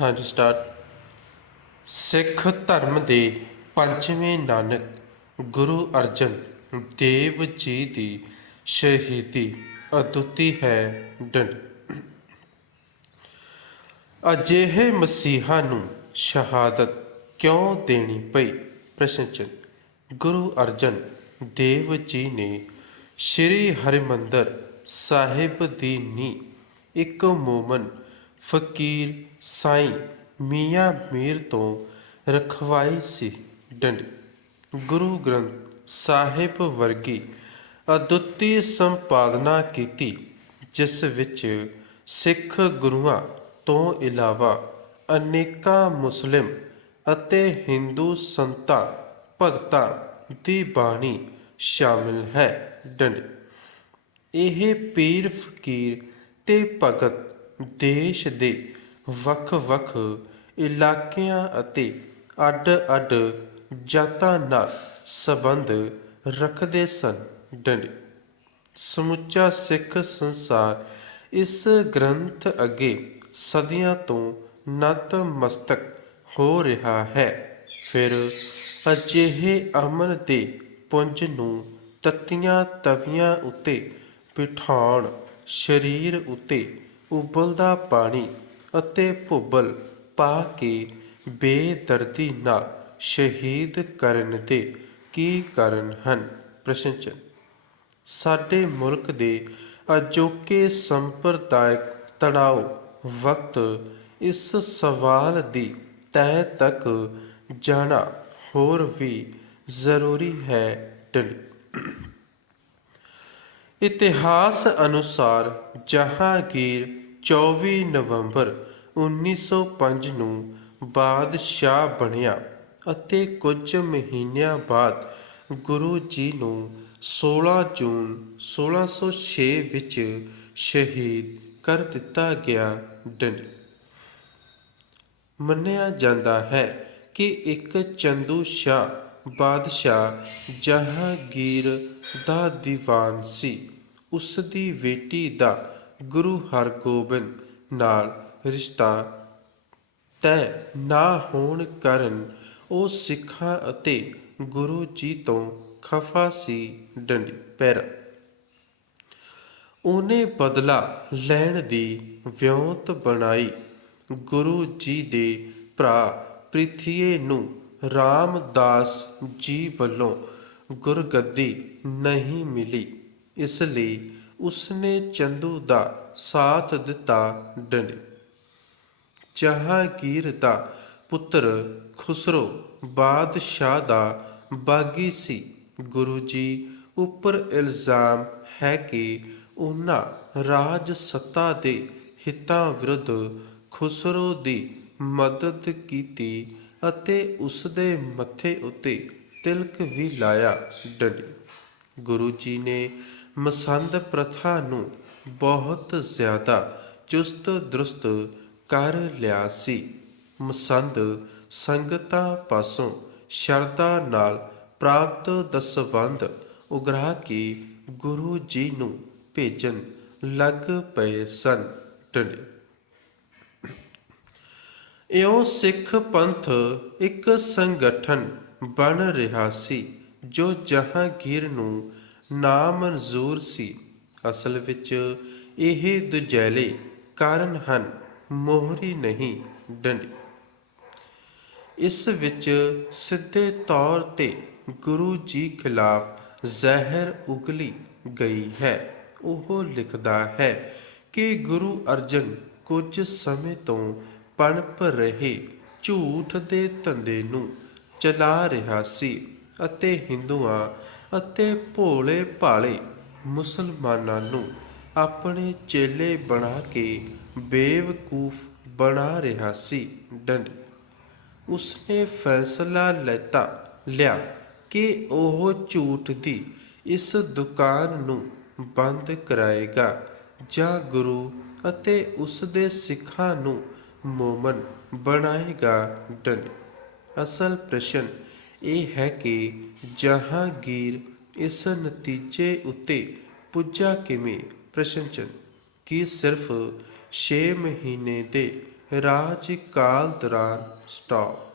ਹਾਂਜੀ ਸਟਾਰਟ ਸਿੱਖ ਧਰਮ ਦੇ ਪੰਜਵੇਂ ਨਾਨਕ ਗੁਰੂ ਅਰਜਨ ਦੇਵ ਜੀ ਦੀ ਸ਼ਹੀਦੀ ਅਦੁੱਤੀ ਹੈ ਡੰਡ ਅਜਿਹੇ ਮਸੀਹਾ ਨੂੰ ਸ਼ਹਾਦਤ ਕਿਉਂ ਦੇਣੀ ਪਈ? ਪ੍ਰਸ਼ਨ ਚਿੰਨ੍ਹ ਗੁਰੂ ਅਰਜਨ ਦੇਵ ਜੀ ਨੇ ਸ੍ਰੀ ਹਰਿਮੰਦਰ ਸਾਹਿਬ ਦੀ ਨੀ ਇੱਕ ਮੋਮਨ ਫਕੀਰ ਸਾਈਂ ਮੀਆਂ ਮੀਰ ਤੋਂ ਰਖਵਾਈ ਸੀ ਡੰਡੀ। ਗੁਰੂ ਗ੍ਰੰਥ ਸਾਹਿਬ ਵਰਗੀ ਅਦੁੱਤੀ ਸੰਪਾਦਨਾ ਕੀਤੀ, ਜਿਸ ਵਿੱਚ ਸਿੱਖ ਗੁਰੂਆਂ ਤੋਂ ਇਲਾਵਾ ਅਨੇਕਾਂ ਮੁਸਲਿਮ ਅਤੇ ਹਿੰਦੂ ਸੰਤਾਂ, ਭਗਤਾਂ ਦੀ ਬਾਣੀ ਸ਼ਾਮਿਲ ਹੈ। ਡੰਡ। ਇਹ ਪੀਰ ਫਕੀਰ ਤੇ ਭਗਤ ਦੇਸ਼ ਦੇ ਵੱਖ-ਵੱਖ ਇਲਾਕਿਆਂ ਅਤੇ ਅੱਡ-ਅੱਡ ਜਾਤਾਂ ਨਾਲ ਸੰਬੰਧ ਰੱਖਦੇ ਸਨ। ਡੰਡੀ। ਸਮੁੱਚਾ ਸਿੱਖ ਸੰਸਾਰ ਇਸ ਗ੍ਰੰਥ ਅੱਗੇ ਸਦੀਆਂ ਤੋਂ ਨਤਮਸਤਕ ਹੋ ਰਿਹਾ ਹੈ। ਫਿਰ ਅਜਿਹੇ ਅਮਨ ਦੇ ਪੁੰਜ ਨੂੰ ਤੱਤੀਆਂ ਤਵੀਆਂ ਉੱਤੇ ਬਿਠਾਉਣ, ਸਰੀਰ ਉੱਤੇ ਉਬਲਦਾ ਪਾਣੀ ਅਤੇ ਭੁੱਬਲ ਪਾ ਕੇ ਬੇਦਰਦੀ ਨਾਲ ਸ਼ਹੀਦ ਕਰਨ ਦੇ ਕੀ ਕਾਰਨ ਹਨ? ਪ੍ਰਸ਼ਨ ਚਿੰਨ੍ਹ ਸਾਡੇ ਮੁਲਕ ਦੇ ਅਜੋਕੇ ਸੰਪਰਦਾਇਕ ਤਣਾਅ ਵਕਤ ਇਸ ਸਵਾਲ ਦੀ ਤਹਿ ਤੱਕ ਜਾਣਾ ਹੋਰ ਵੀ ਜ਼ਰੂਰੀ ਹੈ ਡੰਡੀ ਇਤਿਹਾਸ ਅਨੁਸਾਰ ਜਹਾਂਗੀਰ 24 ਨਵੰਬਰ 1905 ਨੂੰ ਬਾਦਸ਼ਾਹ ਬਣਿਆ ਅਤੇ ਕੁਝ ਮਹੀਨਿਆਂ ਬਾਅਦ ਗੁਰੂ ਜੀ ਨੂੰ 16 ਜੂਨ 1606 ਵਿੱਚ ਸ਼ਹੀਦ ਕਰ ਦਿੱਤਾ ਗਿਆ ਡੰਡੀ ਮੰਨਿਆ ਜਾਂਦਾ ਹੈ ਕਿ ਇੱਕ ਚੰਦੂ ਸ਼ਾਹ ਬਾਦਸ਼ਾਹ ਜਹਾਂਗੀਰ ਦਾ ਦੀਵਾਨ ਸੀ। ਉਸ ਦੀ ਬੇਟੀ ਦਾ ਗੁਰੂ ਹਰਗੋਬਿੰਦ ਨਾਲ ਰਿਸ਼ਤਾ ਤੈਅ ਨਾ ਹੋਣ ਕਾਰਨ ਉਹ ਸਿੱਖਾਂ ਅਤੇ ਗੁਰੂ ਜੀ ਤੋਂ ਖਫਾ ਸੀ ਡੰਡੀ ਪੈਰਾ। ਉਹਨੇ ਬਦਲਾ ਲੈਣ ਦੀ ਵਿਉਂਤ ਬਣਾਈ। ਗੁਰੂ ਜੀ ਦੇ ਭਰਾ ਪ੍ਰਿਥੀਏ ਨੂੰ ਰਾਮਦਾਸ ਜੀ ਵੱਲੋਂ ਗੁਰਗੱਦੀ ਨਹੀਂ ਮਿਲੀ। ਇਸ ਲਈ ਉਸਨੇ ਚੰਦੂ ਦਾ ਸਾਥ ਦਿੱਤਾ ਡੰਡੇ। ਜਹਾਂਗੀਰ ਦਾ ਪੁੱਤਰ ਖੁਸਰੋ ਬਾਦਸ਼ਾਹ ਦਾ ਬਾਗੀ ਸੀ। ਗੁਰੂ ਜੀ, ਉੱਪਰ ਇਲਜ਼ਾਮ ਹੈ ਕਿ ਉਹਨਾਂ ਰਾਜ ਸੱਤਾ ਦੇ ਹਿੱਤਾਂ ਵਿਰੁੱਧ ਖੁਸਰੋ ਦੀ ਮਦਦ ਕੀਤੀ ਅਤੇ ਉਸ ਦੇ ਮੱਥੇ ਉੱਤੇ ਤਿਲਕ ਵੀ ਲਾਇਆ ਡੰਡੀ। ਗੁਰੂ ਜੀ ਨੇ ਮਸੰਦ ਪ੍ਰਥਾ ਨੂੰ ਬਹੁਤ ਜ਼ਿਆਦਾ ਚੁਸਤ ਦਰੁਸਤ ਕਰ ਲਿਆ ਸੀ। ਮਸੰਦ ਸੰਗਤਾਂ ਪਾਸੋਂ ਸ਼ਰਧਾ ਨਾਲ ਪ੍ਰਾਪਤ ਦਸਵੰਦ ਉਗਰਾ ਕੇ ਗੁਰੂ ਜੀ ਨੂੰ ਭੇਜਣ ਲੱਗ ਪਏ ਸਨ। ਟੰਡੇ ਇਉਂ ਸਿੱਖ ਪੰਥ ਇੱਕ ਸੰਗਠਨ ਬਣ ਰਿਹਾ ਸੀ, ਜੋ ਜਹਾਂਗੀਰ ਨੂੰ ਨਾ ਮਨਜ਼ੂਰ ਸੀ। ਅਸਲ ਵਿੱਚ ਇਹ ਦੁਜੈਲੇ ਕਾਰਨ ਹਨ, ਮੋਹਰੀ ਨਹੀਂ, ਡੰਡੀ। ਇਸ ਵਿੱਚ ਸਿੱਧੇ ਤੌਰ ਤੇ ਗੁਰੂ ਜੀ ਖਿਲਾਫ ਜ਼ਹਿਰ ਉਗਲੀ ਗਈ ਹੈ। ਉਹ ਲਿਖਦਾ ਹੈ ਕਿ ਗੁਰੂ ਅਰਜਨ ਕੁਝ ਸਮੇਂ ਤੋਂ ਪਣਪ ਰਹੇ ਝੂਠ ਦੇ ਧੰਦੇ ਨੂੰ ਚਲਾ ਰਿਹਾ ਸੀ ਅਤੇ ਹਿੰਦੂਆਂ ਅਤੇ ਭੋਲੇ ਭਾਲੇ ਮੁਸਲਮਾਨਾਂ ਨੂੰ ਆਪਣੇ ਚੇਲੇ ਬਣਾ ਕੇ ਬੇਵਕੂਫ ਬਣਾ ਰਿਹਾ ਸੀ ਡੰਡ। ਉਸਨੇ ਫੈਸਲਾ ਲੈਤਾ, ਲਿਆ ਕਿ ਉਹ ਝੂਠ ਦੀ ਇਸ ਦੁਕਾਨ ਨੂੰ ਬੰਦ ਕਰਾਏਗਾ ਜਾਂ ਗੁਰੂ ਅਤੇ ਉਸ ਦੇ ਸਿੱਖਾਂ ਨੂੰ ਮੋਮਨ ਬਣਾਏਗਾ ਡੰਡ। ਅਸਲ ਪ੍ਰਸ਼ਨ ਇਹ ਹੈ ਕਿ ਜਹਾਂਗੀਰ ਇਸ ਨਤੀਜੇ ਉੱਤੇ ਪੁੱਜਾ ਕਿਵੇਂ? ਪ੍ਰਸ਼ਨ ਚਿੰਨ੍ਹ ਕੀ ਸਿਰਫ 6 ਮਹੀਨੇ ਦੇ ਰਾਜ ਕਾਲ ਦੌਰਾਨ ਸਟਾਪ